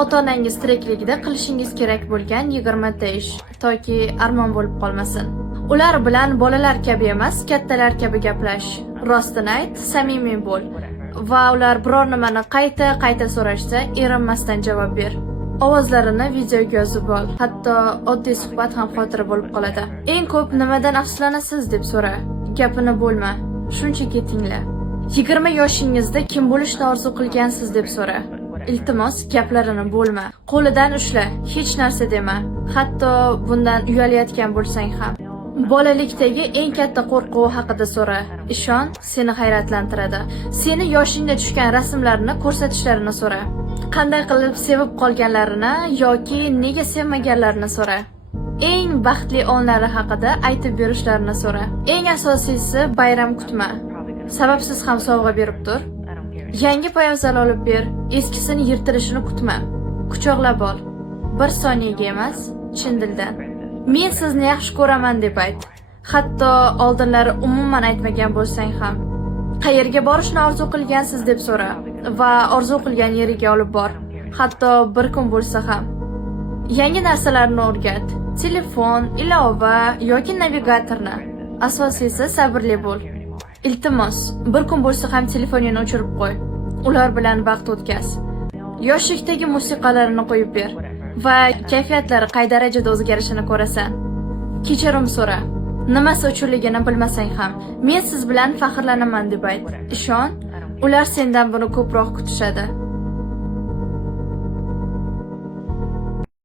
Ota-onangiz tirikligida qilishingiz kerak bo'lgan 20 ta ish, toki armon bo'lib qolmasin. Ular bilan bolalar kabi emas, kattalar kabi gaplash. Rostini ayt, samimiy bo'l. Va ular biror nimani qayta so'rashsa, erinmasdan javob ber. Ovozlarini videoga yozib ol. Hatto oddiy suhbat ham xotira bo'lib qoladi. Eng ko'p nimadan afsuslanasiz deb so'ra. Gapini bo'lma, shunchaki tingla. 20 yoshingizda kim bo'lishni orzu qilgansiz deb so'ra. Iltimos, gaplarini bo'lma. Qo'lidan ushla, hech narsa dema. Hatto bundan uyalayotgan bo'lsang ham. Bolalikdagi eng katta qo'rquv haqida so'ra. Ishon, seni hayratlantiradi. Seni yoshingda tushgan rasmlarni ko'rsatishlarini so'ra. Qanday qilib sevib qolganlarini yoki nega sevmaganlarini so'ra. Eng baxtli onlari haqida aytib berishlarini so'ra. Eng asosiysi, bayram kutma. Sababsiz ham sovg'a berib tur. Yangi poyabzal olib ber, eskisini yirtilishini kutma. Quchoqlab ol. 1 soniyaga emas, chin dildan. Men sizni yaxshi ko'raman deb ayt. Hatto oldinlari umuman aytmagan bo'lsang ham. Qayerga borishni orzu qilgansiz deb so'ra va orzu qilgan yeriga olib bor. Hatto bir kun bo'lsa ham. Yangi narsalarni o'rgat. Telefon, ilova yoki navigatorni. Asosiysi sabrli bo'l. Iltimos, bir kun bo'lsa ham telefoningni o'chirib qo'y. Ular bilan vaqt o'tkaz. Yoshlikdagi musiqalarini qo'yib ber va kayfiyatlari qay darajada o'zgarishini ko'rasan. Kechirim so'ra. Nimasi uchunligini bilmasang ham, men siz bilan faxrlanaman deb ayt. Ishon, ular sendan buni ko'proq kutishadi.